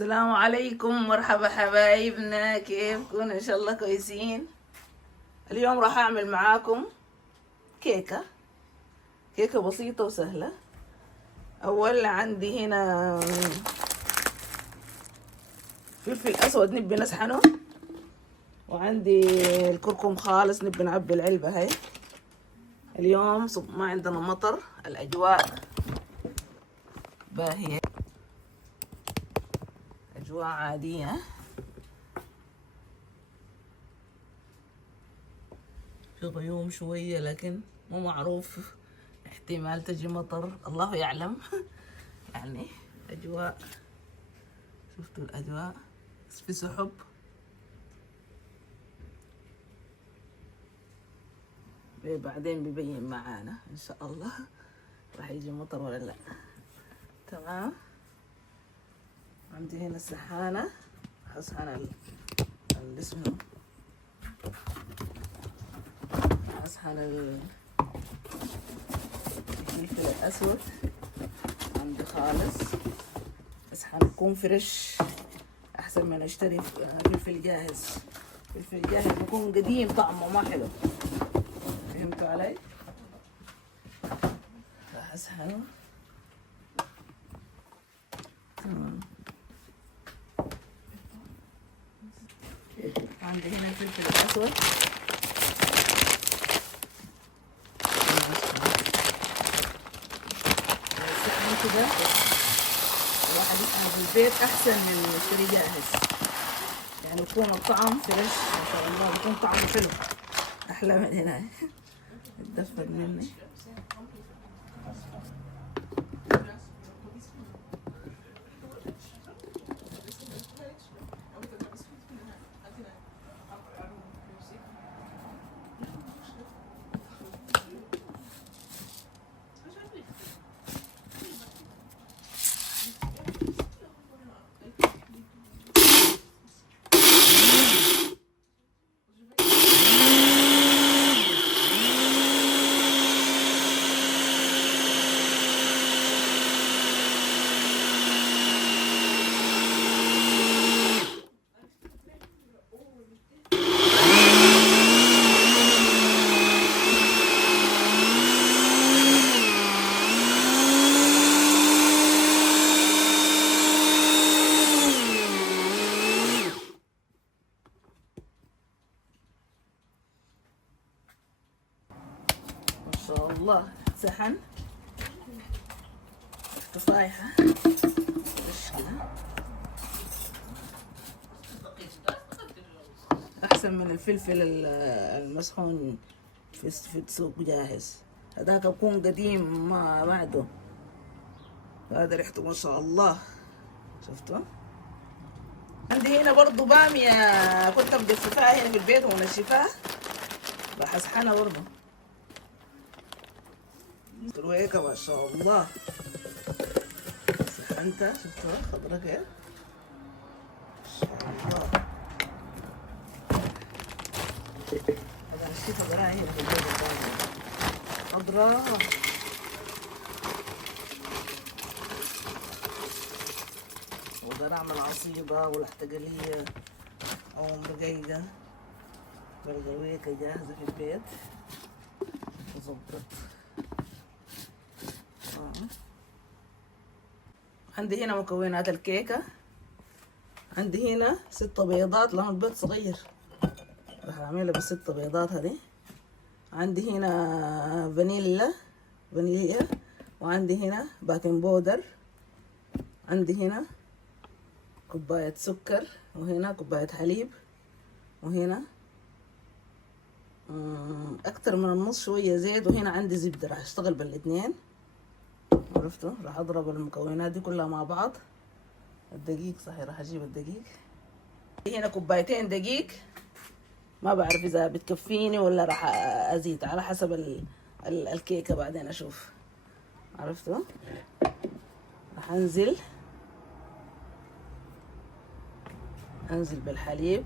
السلام عليكم، مرحبا حبايبنا، كيفكم؟ ان شاء الله كويسين. اليوم راح اعمل معاكم كيكة بسيطة وسهلة. اول عندي هنا فلفل اسود نبي نسحنه، وعندي الكركم خالص نبي نعبي العلبة هاي. اليوم ما عندنا مطر، الاجواء باهية، اجواء عادية. في غيوم شوية لكن مو معروف، احتمال تجي مطر، الله يعلم. يعني أجواء، شفتوا الأجواء، بس في سحب. بعدين بيبين معانا إن شاء الله راح يجي مطر ولا لا. تمام. عندي هنا السحانة، حسحن اسمه، حسحن الفلفل الأسود عندي خالص، بس حنكون فريش احسن من اشتري فلفل جاهز. فلفل جاهز بيكون قديم، طعمه ما حلو، فهمتوا علي؟ راح اسحنه. عندي هنا الفلفل الاسود، السحن كده الواحد يسحن في البيت احسن من يشتري جاهز، يعني يكون الطعم فريش ما شاء الله، بيكون طعمه حلو احلى من هنا. اتدفق مني. ما شاء الله سحن صايحة ايش كده، احسن من الفلفل المسحون في السوق جاهز. هذاك بكون قديم ما بعده، هذا ريحته ما شاء الله. شفتوا؟ عندي هنا برضو بامية كنت مجففاها هنا في البيت ومنشفاها، راح اسحنها برضو. هيك ما شاء الله سحنتها، شفتوها خضرا كيف؟ ما شاء الله. هذا الشي خضراء هنا في البيت، خضراء. وأقدر أعمل عصيدة والحتقلية أو مرقيقة، برقويكة جاهزة في البيت وظبطت. عندي هنا مكونات الكيكة. عندي هنا 6 بيضات، لأن البيض صغير راح أعملها ب6 بيضات هذه. عندي هنا فانيليا، وعندي هنا باكنج بودر، عندي هنا كوباية سكر، وهنا كوباية حليب، وهنا أكتر من النص شوية زيت، وهنا عندي زبدة. راح أشتغل بالاتنين، عرفتوا؟ راح أضرب المكونات دي كلها مع بعض. الدقيق صحيح راح أجيب الدقيق. هنا كوبايتين دقيق، ما بعرف إذا بتكفيني ولا راح أزيد على حسب الكيكة، بعدين أشوف. عرفتوا؟ راح أنزل بالحليب،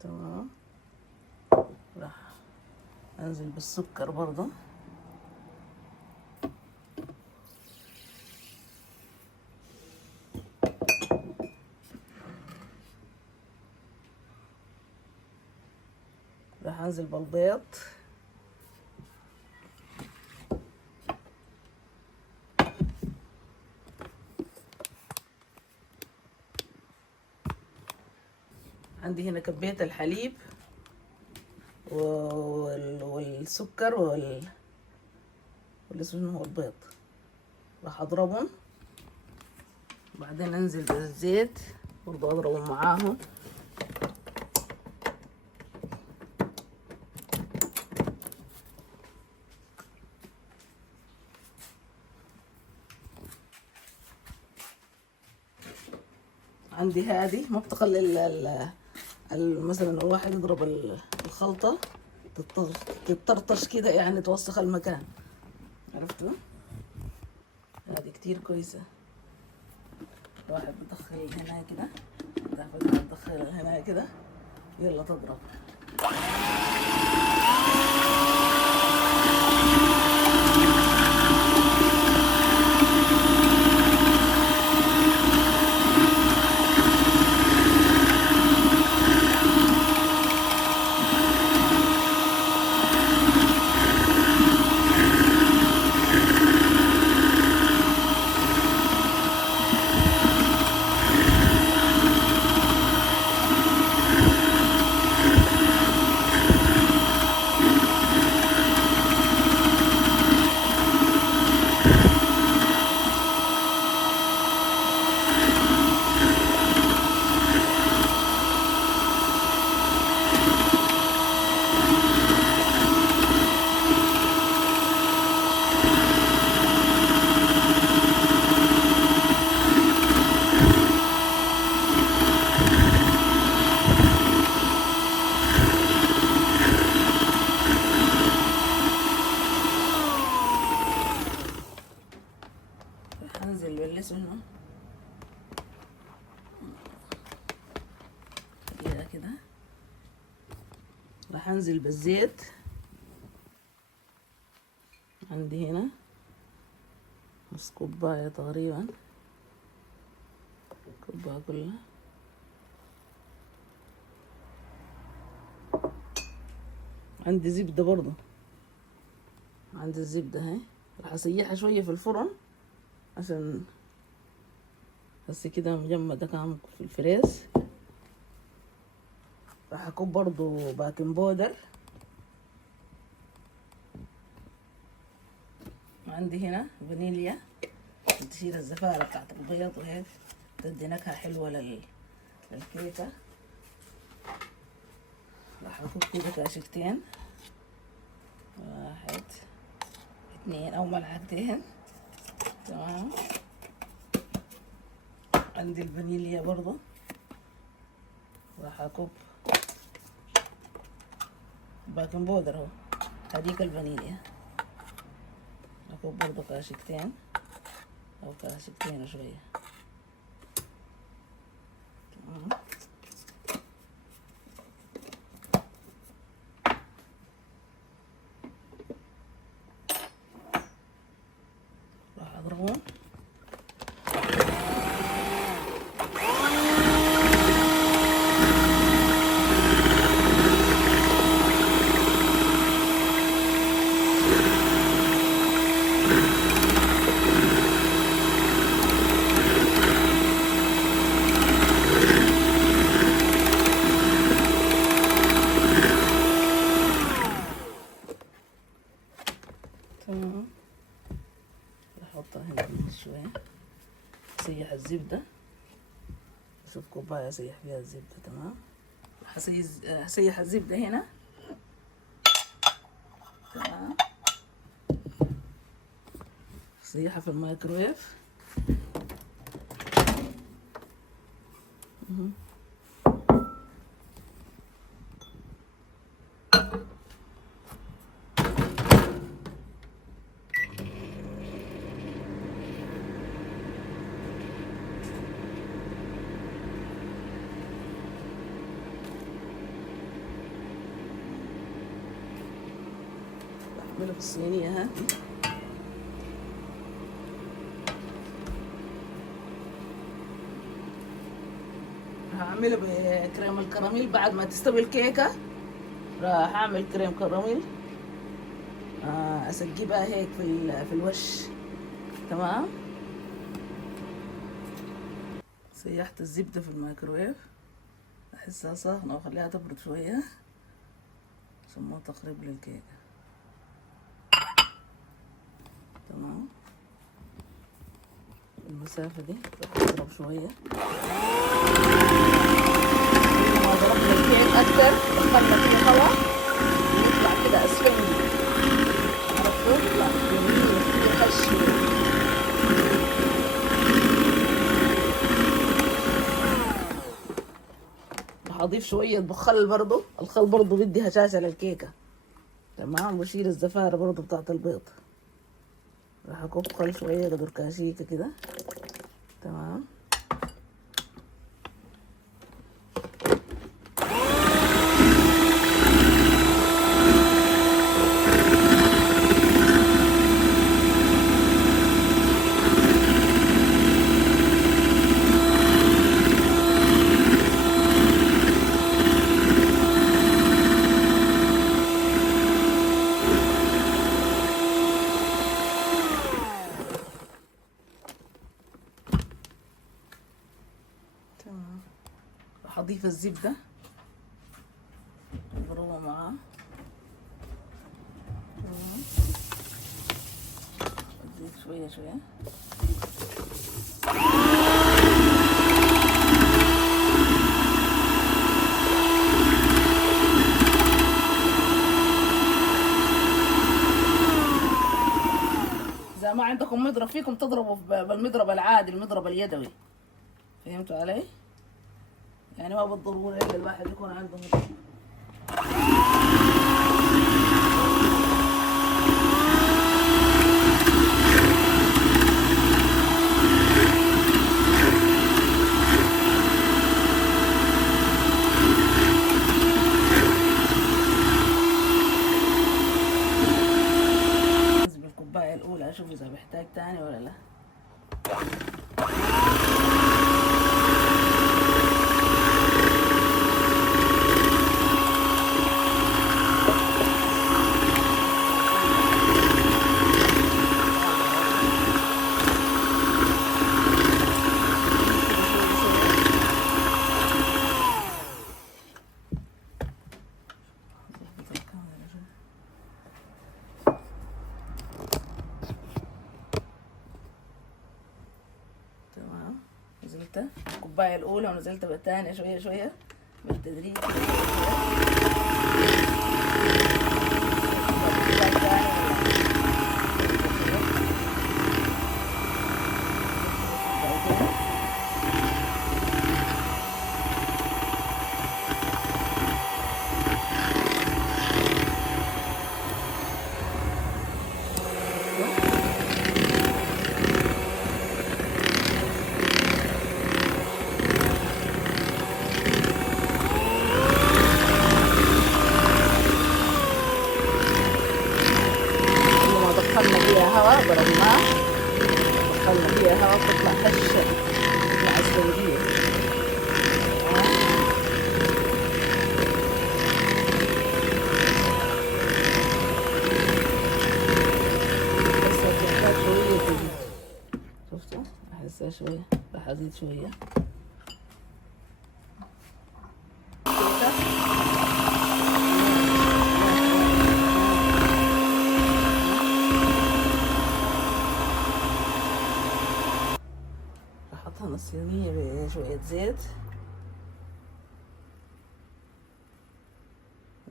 تمام. راح انزل بالسكر برضه، راح انزل بالبيض. عندي هنا كبيت الحليب والسكر والاسمه البيض، راح اضربهم. بعدين انزل بالزيت برضو اضربهم معاهم. عندي هذه ما بتقلل مثلا الواحد يضرب الخلطة تطرطش كده، يعني توسخ المكان، عرفتوا؟ هذه كتير كويسة. الواحد بدخل هنا كده، تدخل هنا كده، يلا تضرب. هنزل باللسمة كده، راح انزل بالزيت. عندي هنا نص كوباية تقريبا، كوباية كلها. عندي زبدة برضو، عندي الزبدة اهي، راح اسيحها شوية في الفرن عشان هسه كده مجمدة كام في الفريز. راح اكب برضو باكنج بودر. عندي هنا فانيليا تشيل الزفارة بتاعت البيض، وهيك تدي نكهة حلوة للكيكة. راح اكب كده كاشكتين، 1 2 او ملعقتين. تمام. عندي الفانيليا برضو، راح اكب باكنج بودر اهو، هديك الفانيليا. اكب برضو كاشكتين او كاشكتين وشوية. تمام. راح اضربهم. تمام. احطها هنا شوية، اسيح الزبدة. شوف كوباية اسيح فيها الزبدة. تمام. هسيح الزبدة هنا. تمام. اسيحها في الميكرويف. اعملها في الصينية هذه. هعملها بكريم الكراميل بعد ما تستوي الكيكة. راح اعمل كريم كراميل. اسقي هيك في الوش. تمام. سيحت الزبدة في الميكروويف، احسها ساخنة واخليها تبرد شوية عشان ما تقرب للكيكة. تمام. المسافة دي اضرب شوية. ما ضربنا الكيك اكتر دخلنا فيه هواء ويطلع كده اسفنجي. عرفتوا؟ يطلع جميل فيه حشو. هضيف شوية بخل برضو، الخل برضو بدي هشاشة للكيكة. تمام. وشيل الزفارة برضو بتاعت البيض. راح اكب خل شوية قدر كاشيكة كده. تمام. تمام. راح اضيف الزبدة اضربها معاه. تمام. اديك شوية شوية. إذا ما عندكم مضرب فيكم تضربوا بالمضرب العادي، المضرب اليدوي. فهمتوا علي؟ يعني ما بالضرورة إلا الواحد يكون عنده مضرب. بالكوباية الأولى أشوف إذا بحتاج تاني ولا لا. تمام. نزلت الكوباية الأولى ونزلت بالثانية شوية شوية بالتدريج. دخلنا فيها هواء ضربناه، دخلنا فيها هواء بتطلع هشة مع الزوجية. بس بتحتاج شوية تزيد. شفتوا؟ أحسها شوية، راح أزيد شوية. أحطها الصينية بشوية زيت،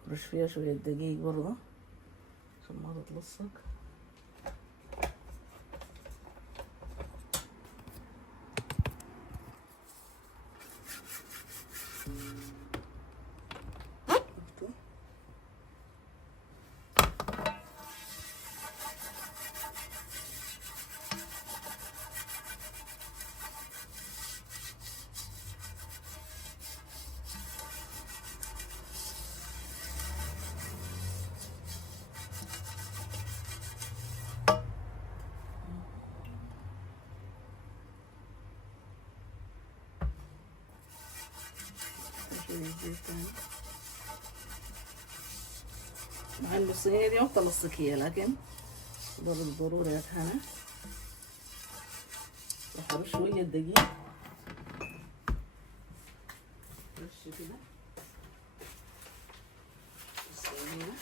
أرش فيها شوية دقيق برضه عشان ما تتلصق. شوية زيت تاني. مع انه الصينية دي ما بتلصق هي، لكن ضروري اتهنى. بحط شوية دقيق رش كده الصينية.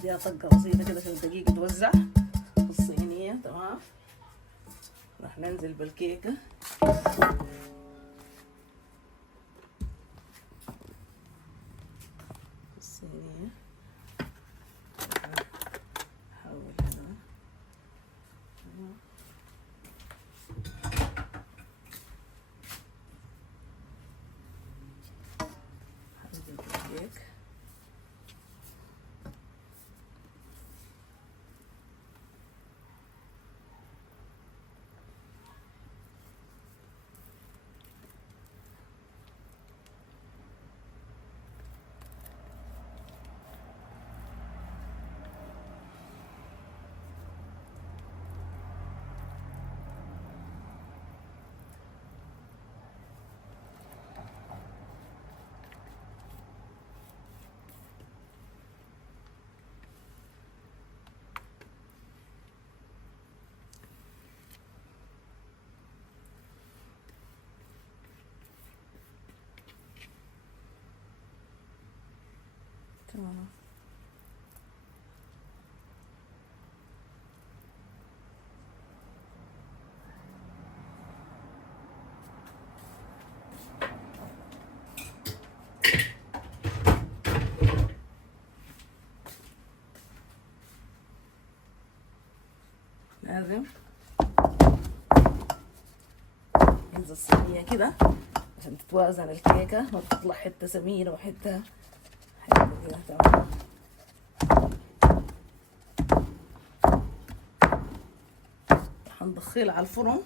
اديها طقة بسيطة كده عشان الدقيق يتوزع في الصينية. تمام. راح ننزل بالكيكة. الصينية نحاول هنا. تمام. هنزل بالكيك. تمام. لازم ننزل الصينية كده عشان تتوازن الكيكة، ما تطلع حتة سمينة وحتة كده. تمام. هندخلها على الفرن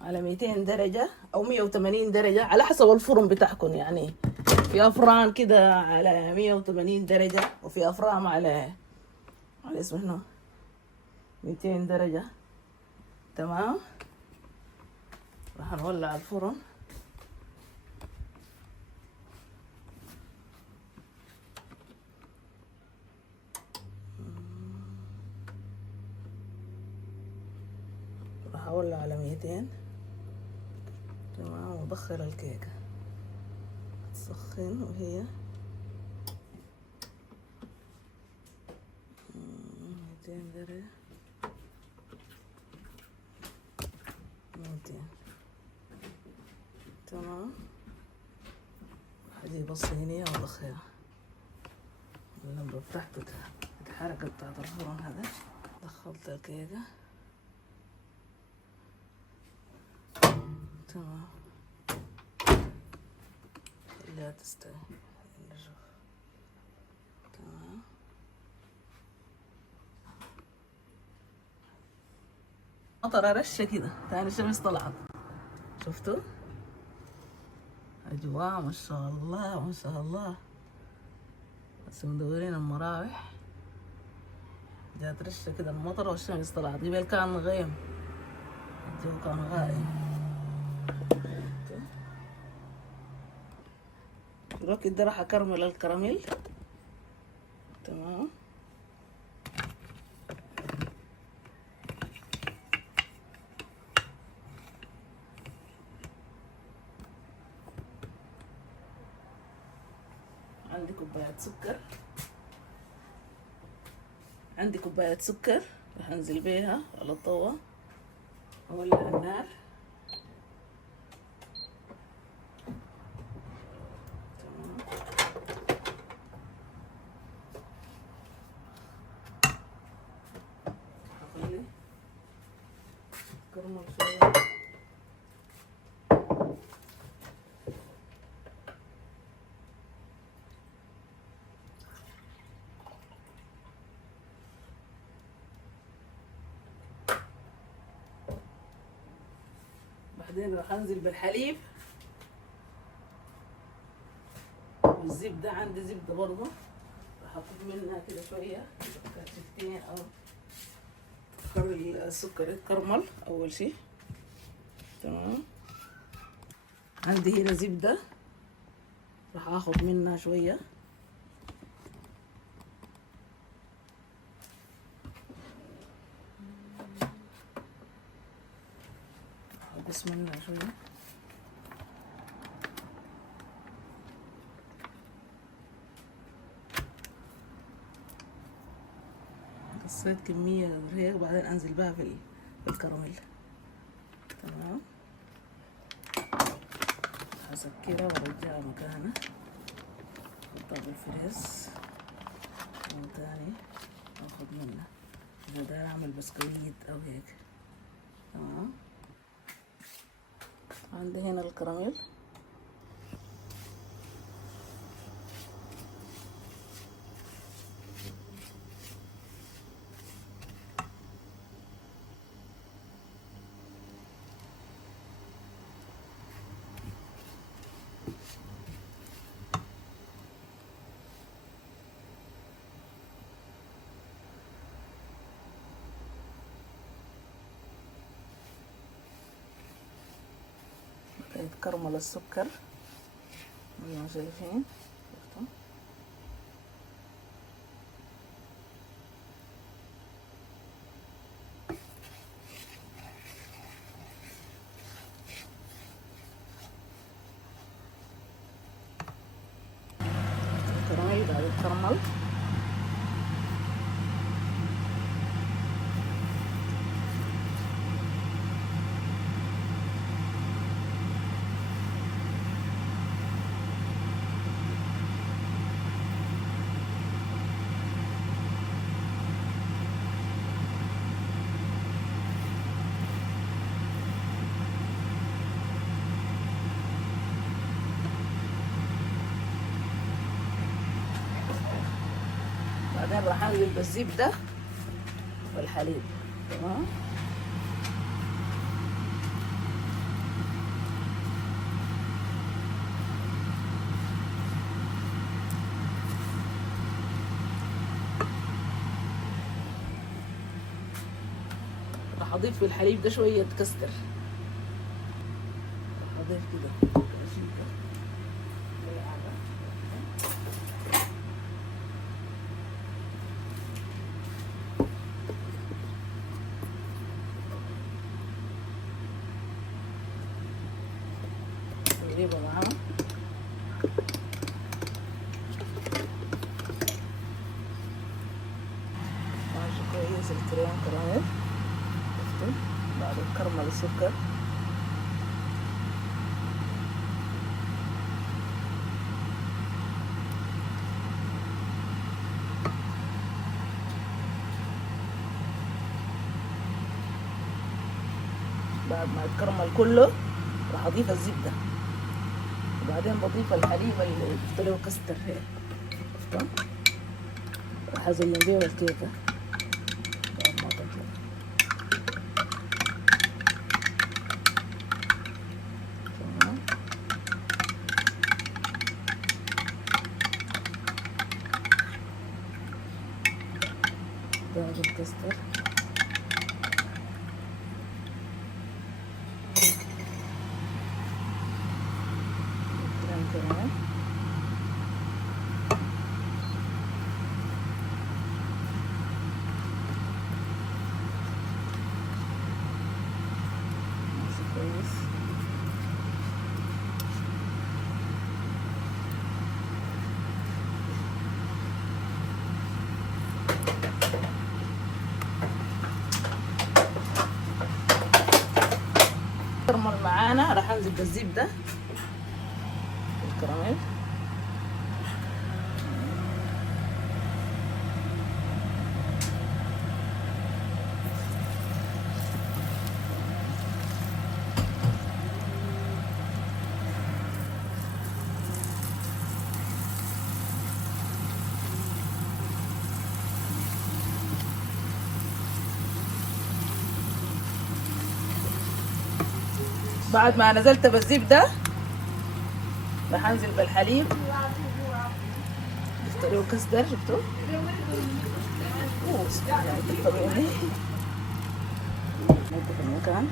على 200 درجة أو 180 درجة على حسب الفرن بتاعكم. يعني في أفران كده على 180 درجة، وفي أفران على اسمه هنا 200 درجة. تمام. راح نولع الفرن. راح اولع على 200. تمام. وبخر الكيكة تسخن وهي 200 درجة. 200. تمام. هجيب الصينية وادخلها. اللمبة بتاعته الحركة بتاعت الفرن هذا. دخلت الكيكة. تمام. خليها تستوي. تمام. مطرة رشة كده، تاني الشمس طلعت. شفتوا؟ أجواء ما شاء الله ما شاء الله. بس مدورين المراوح، جات رشة كده المطرة والشمس طلعت. قبل كان غيم، الجو كان غائم. دلوقتي ده راح أكرمل الكراميل. تمام. عندي كوباية سكر. عندي كوباية سكر راح انزل بيها على الطاوة. اولع النار. تمام. اخلي كرمل شوية. بعدين راح انزل بالحليب والزبدة. عندي زبدة برضه راح اخد منها كده شوية، كاتشفتين او السكر يتكرمل اول شي. تمام. عندي هنا زبدة راح اخد منها شوية، اقص منها شوية. قصيت كمية هيك وبعدين انزل بها في الكراميل. تمام. هسكرها وارجعها مكانها، احطها بالفريز وتاني اخد منها اذا داير اعمل بسكويت او هيك. تمام. عندي هنا الكراميل. يتكرمل السكر زي ما شايفين. شفتوا؟ الكراميل بعد يتكرمل بعدين راح انزل بالزبدة والحليب. تمام. راح اضيف في الحليب ده شوية كستر، راح اضيف كده تقريبا معاها. ماشي كويس الكريم كراميل. شفتوا؟ بعد كرمل السكر. بعد ما يتكرمل كله راح اضيف الزبدة وبعدين بضيف الحليب اللي ضفت له كستر هيك. شفتوا؟ راح ازين بيه الكيكة بعد ما تطلع. تمام. ده الكستر. كمان كويس. كرمل معانا راح انزل بالزبدة الكراميل. بعد ما نزلت بالزبدة راح انزل بالحليب. اشتريه كسدر، شفتوا؟ اوه طبيعي. نظف المكان.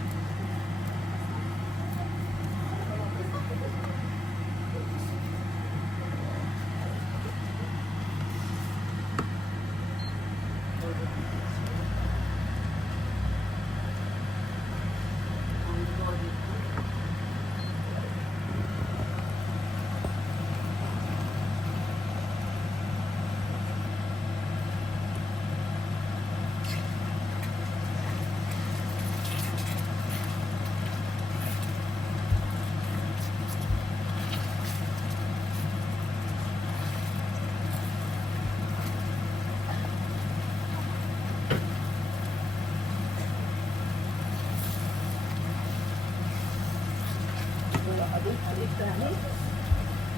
اضيف حليب ثاني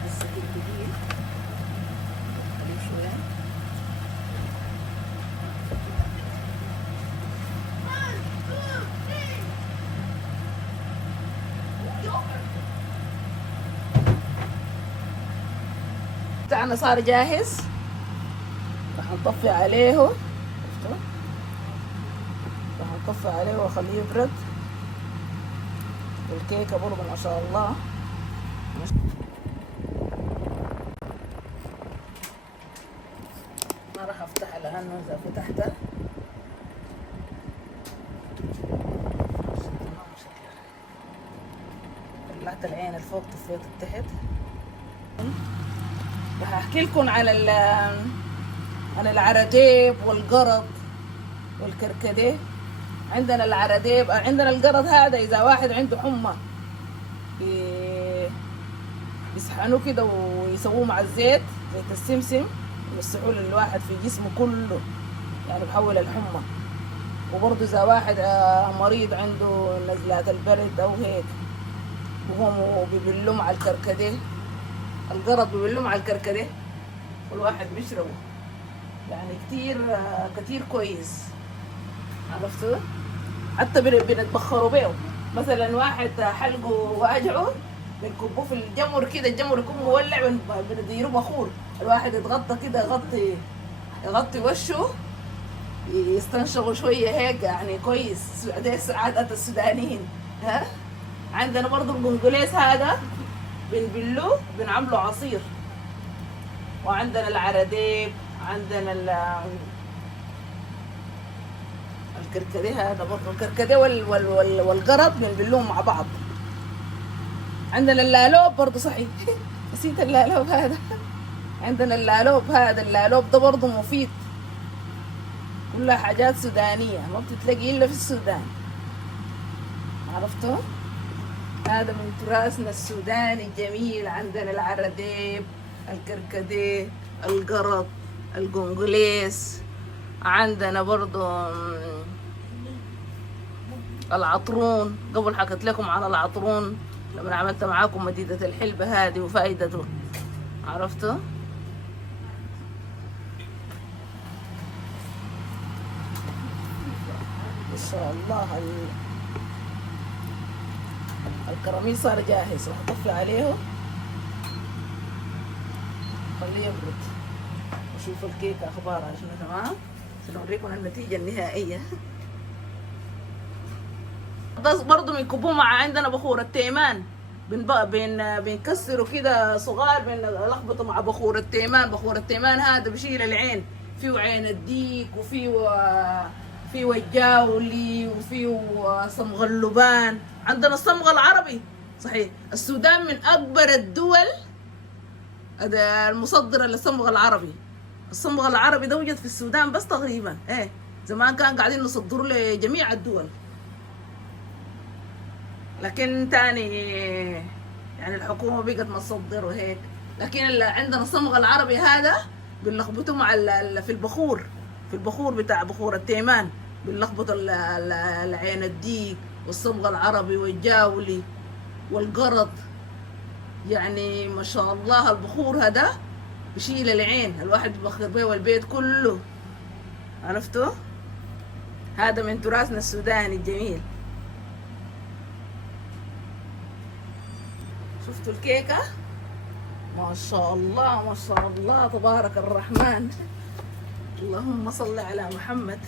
بس كتير، حليب شويه. بتاعنا صار جاهز، راح نطفي عليه. شفتوا؟ راح نطفي عليه واخليه يبرد. والكيكه برضه ما شاء الله. ما راح افتحها لانه اذا فتحتها طلعت العين الفوق طفيت التحت. راح احكي لكم عن العرقيب والقرض والكركديه. عندنا العرقيب، عندنا القرض هذا اذا واحد عنده حمى بيسحنوه كده ويسووه مع الزيت، زيت السمسم، يوسعوه للواحد في جسمه كله، يعني بحول الحمى. وبرضه اذا واحد مريض عنده نزلات البرد او هيك، وهم بيبلوه مع الكركديه. القرض بيبلوه مع الكركديه والواحد بيشربه، يعني كتير كويس. عرفتوا؟ حتى بنتبخروا بيه. مثلا واحد حلقه واجعه بنكبوه في الجمر كده، الجمر يكون مولع بنديره بخور، الواحد يتغطى كده، يغطي وشه، يستنشقوا شويه هيك، يعني كويس. دي عادة السودانيين. ها، عندنا برضو القنقليس هذا بنبلوه بنعمله عصير. وعندنا العرديب، عندنا الكركديه هذا برضه. الكركديه والقرض بنبلوهم مع بعض. عندنا اللالوب برضه، صحيح نسيت اللالوب هذا. عندنا اللالوب هذا، اللالوب ده برضه مفيد. كلها حاجات سودانية ما بتتلاقي إلا في السودان. عرفتوا؟ هذا من تراثنا السوداني الجميل. عندنا العرديب، الكركديه، القرض، القنقليس. عندنا برضو العطرون. قبل حكيت لكم على العطرون لما عملت معاكم مديدة الحلبة هذه وفائدته. عرفتوا؟ ان شاء الله الكراميل صار جاهز. راح اطفي عليه خليه يبرد وشوف الكيكة اخبارها شنو. تمام، سنوريكم النتيجة النهائية. بس برضو بنكبوه مع عندنا بخور التيمان، بنكسره كده صغار، بنلخبطه مع بخور التيمان. بخور التيمان هذا بشيل العين، فيه عين الديك، وفيه الجاولي، وفيه صمغ اللبان. عندنا الصمغ العربي. صحيح السودان من اكبر الدول المصدرة للصمغ العربي. الصمغ العربي ده وجد في السودان بس تقريبا. ايه، زمان كان قاعدين نصدروا لجميع الدول، لكن تاني يعني الحكومة بقت مصدر وهيك. لكن عندنا الصمغ العربي هذا بنلخبطه مع في البخور بتاع بخور التيمان. بنلخبط العين الديك والصمغ العربي والجاولي والقرض. يعني ما شاء الله البخور هذا بشيل العين، الواحد بيبخر بيه والبيت كله. عرفتوا؟ هذا من تراثنا السوداني الجميل. شفتوا الكيكة؟ ما شاء الله ما شاء الله تبارك الرحمن. اللهم صل على محمد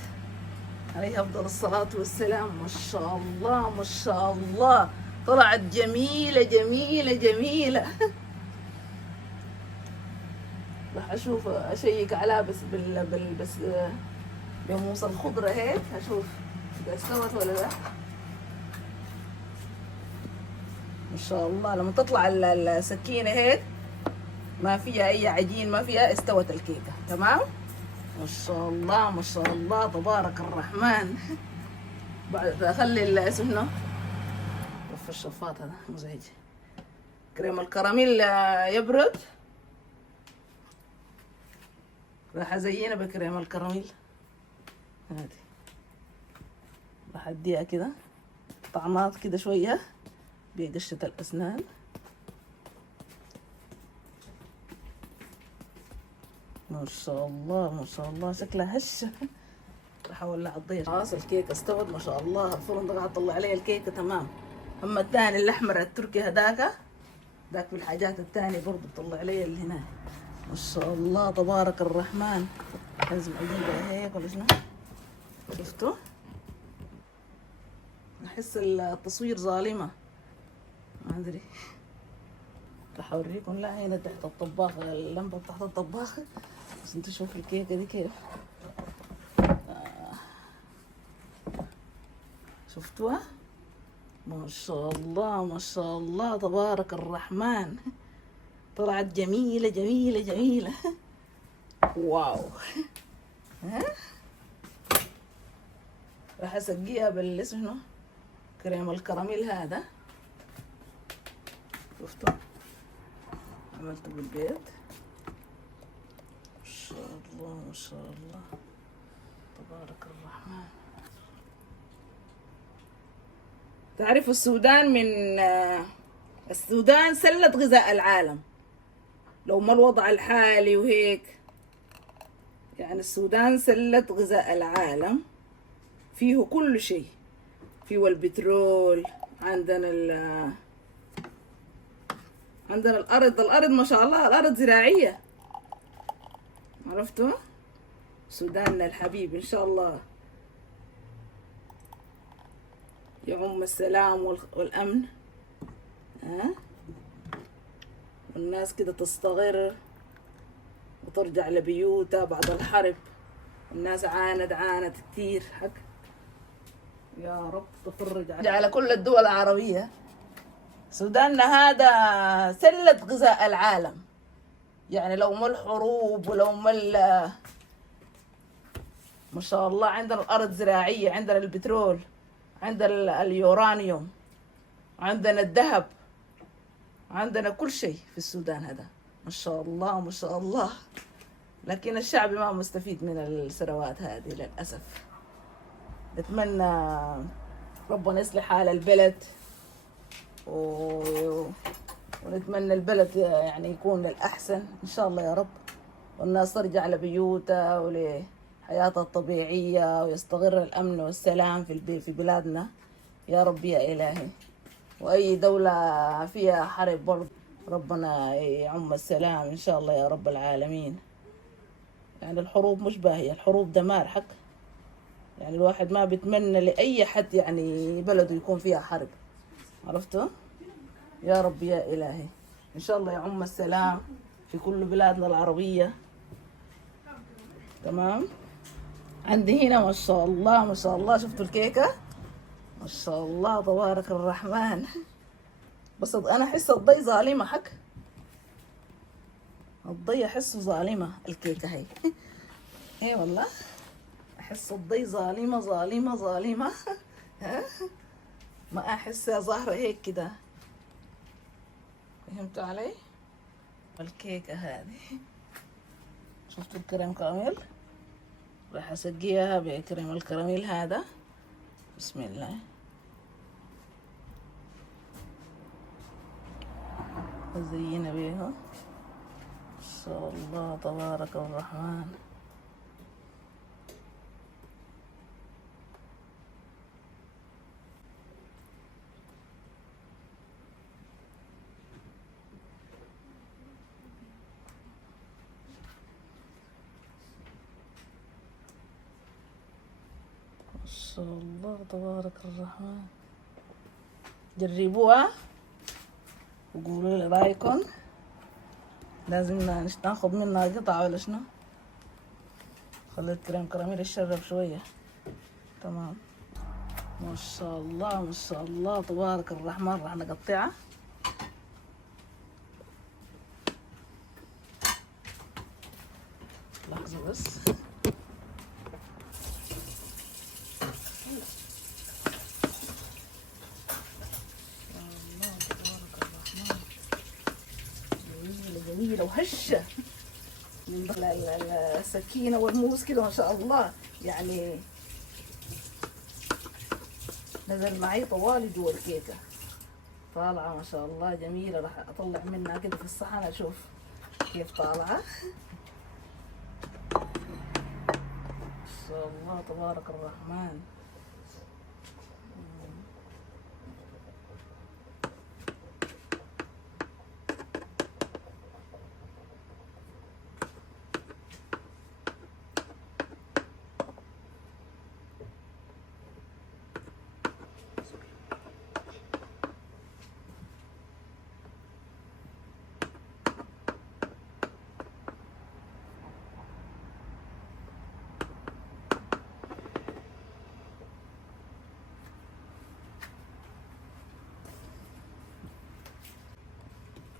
عليه أفضل الصلاة والسلام. ما شاء الله ما شاء الله، طلعت جميلة جميلة جميلة. راح أشوف أشيك عليها بس بس بموس الخضرة هيك، أشوف إذا استوت ولا لا. ما شاء الله لما تطلع السكينة هيك ما فيها أي عجين، ما فيها، استوت الكيكة تمام. ما شاء الله ما شاء الله تبارك الرحمن. بعد أخلي اسمه رف الشفاط هذا مزعج. كريم الكراميل يبرد، راح أزينها بكريم الكراميل هذه. راح أديها كده طعمات كده شوية بقشة الأسنان. ما شاء الله ما شاء الله شكلها هشة. راح أولع الضية. خلاص الكيكة استوت ما شاء الله. الفرن ده طلع عليه الكيكة تمام. أما الثاني الأحمر التركي هداك في الحاجات الثانية برضه طلع عليه اللي هنا. ما شاء الله تبارك الرحمن. لازم أجيبها هيك ولا شنو؟ شفتوا؟ أحس التصوير ظالمة ما أدري. راح أوريكم. لا هنا تحت الطباخ، اللمبة تحت الطباخ بس انتوا شوفوا الكيكة دي كيف. شفتوها؟ ما شاء الله ما شاء الله تبارك الرحمن. طلعت جميلة جميلة جميلة. واو. ها؟ راح اسقيها بالاسمه كريم الكراميل هذا. شفتوا؟ عملته بالبيت. ما شاء الله ما شاء الله تبارك الرحمن. تعرفوا السودان السودان سلة غذاء العالم لو ما الوضع الحالي وهيك. يعني السودان سلة غذاء العالم، فيه كل شيء. فيه البترول، عندنا الأرض ما شاء الله، الأرض زراعية. عرفتوا؟ سوداننا الحبيب إن شاء الله يعم السلام والأمن. والناس كده تستقر وترجع لبيوتها بعد الحرب. الناس عانت كتير حق. يا رب تفرج على كل الدول العربية. سوداننا هذا سلة غذاء العالم. يعني لو ما الحروب ولو ما ما شاء الله عندنا الأرض زراعية، عندنا البترول، عندنا اليورانيوم، عندنا الذهب، عندنا كل شيء في السودان هذا. ما شاء الله ما شاء الله. لكن الشعب ما مستفيد من الثروات هذه للأسف. نتمنى ربنا يصلح حال البلد ونتمنى البلد يعني يكون للأحسن إن شاء الله يا رب، والناس ترجع لبيوتها ولحياتها الطبيعية، ويستقر الأمن والسلام في بلادنا يا رب يا إلهي. وأي دولة فيها حرب برضه ربنا يعم السلام إن شاء الله يا رب العالمين. يعني الحروب مش باهية، الحروب دمار حق. يعني الواحد ما بيتمنى لأي حد يعني بلده يكون فيها حرب. عرفتوا؟ يا رب يا إلهي إن شاء الله يعم السلام في كل بلادنا العربية. تمام. عندي هنا ما شاء الله ما شاء الله. شفتوا الكيكة؟ ما شاء الله تبارك الرحمن. بس أنا أحس الضي ظالمة حق. الضي أحسه ظالمة الكيكة هي. ايه والله أحس الضي ظالمة ظالمة ظالمة. ما أحسها ظاهرة هيك كده. فهمتوا علي؟ الكيكة هذه شفتوا الكريم كراميل؟ راح أسقيها بكريم الكراميل هذا. بسم الله. أزينها بيها. ما شاء الله تبارك الرحمن. شاء الله تبارك الرحمن. جربوها وقولوا لي رايكم. لازم ناخد منها قطعة ولا شنو. خليت كريم كراميل يشرب شوية. تمام. ما شاء الله ما شاء الله تبارك الرحمن. راح نقطعها. لحظة بس. جميلة وهشة من السكينة والموس كده ما شاء الله. يعني نزل معي طوالي جوا الكيكة. طالعة ما شاء الله جميلة. راح أطلع منها كده في الصحن أشوف كيف طالعة. ما شاء الله تبارك الرحمن.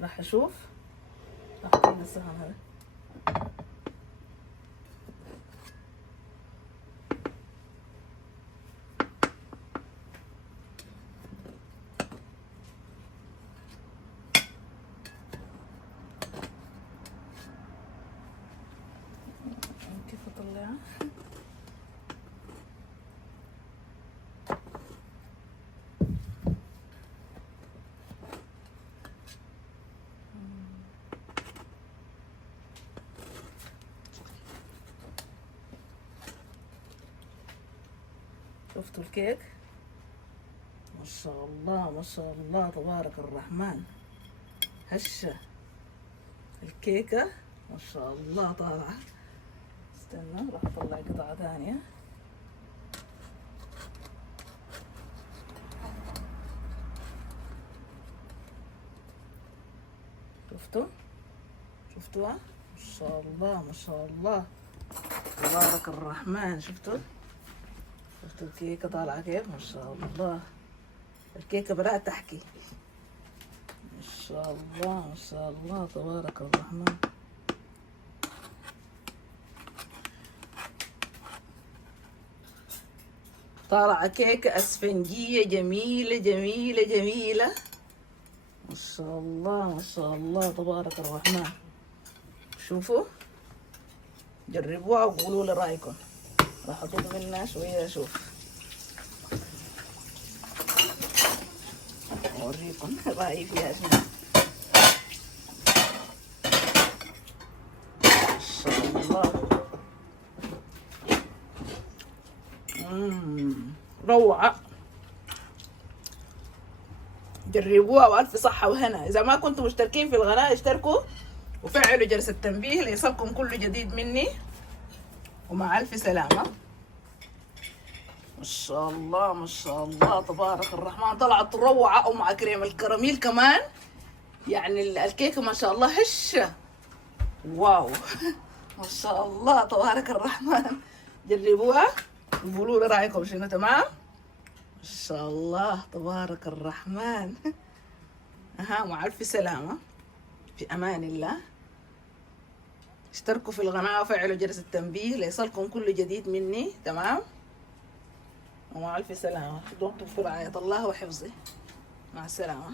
راح اشوف. اخذ الصحن هذا. كيف اطلعها؟ شفتوا الكيك؟ ما شاء الله ما شاء الله تبارك الرحمن. هشة الكيكة ما شاء الله طالعة. استنى راح اطلع قطعة ثانية. شفتوها؟ ما شاء الله ما شاء الله تبارك الرحمن. شفتوا الكيكة طالعة كيف؟ ما شاء الله. الكيكة بدأت تحكي. ما شاء الله ما شاء الله تبارك الرحمن. طالعة كيكة اسفنجية جميلة جميلة جميلة. ما شاء الله ما شاء الله تبارك الرحمن. شوفوا جربوها وقولوا لي رايكم. راح اضيف منها شويه اشوف اوريكم رايي فيها شنو. ما شاء الله. روعه. جربوها والف صحه وهنا. اذا ما كنتم مشتركين في القناه اشتركوا وفعلوا جرس التنبيه ليصلكم كل جديد مني. ومع ألف سلامة. ما شاء الله ما شاء الله تبارك الرحمن. طلعت روعة ومع كريم الكراميل كمان. يعني الكيكة ما شاء الله هشة. واو ما شاء الله تبارك الرحمن. جربوها وقولوا لي رأيكم شنو. تمام. ما شاء الله تبارك الرحمن. مع ألف سلامة. في أمان الله. اشتركوا في القناة وفعلوا جرس التنبيه ليصلكم كل جديد مني. تمام. ومع ألف سلامة. دمتم في رعاية الله وحفظه. مع السلامة.